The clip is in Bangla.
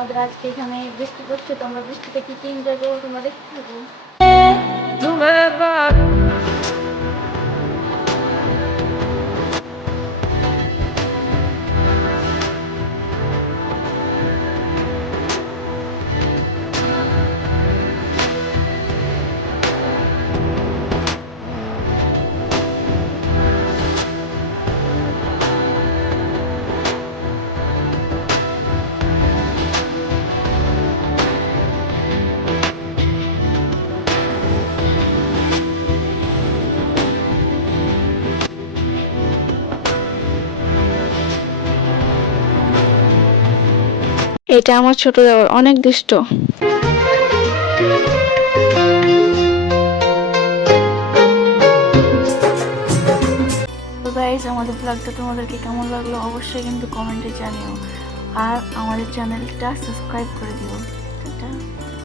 আমাদের আজকে এখানে বৃষ্টি পড়ছে, তো আমরা বৃষ্টিতে কি কি এনজয় করবো তোমরা দেখতে থাকো। এটা আমার ছোট দেওর, অনেক দুষ্ট। তো গাইস, আমাদের ব্লগটা তোমাদেরকে কেমন লাগলো অবশ্যই কিন্তু কমেন্টে জানিও, আর আমাদের চ্যানেলটা সাবস্ক্রাইব করে দিও। টাটা।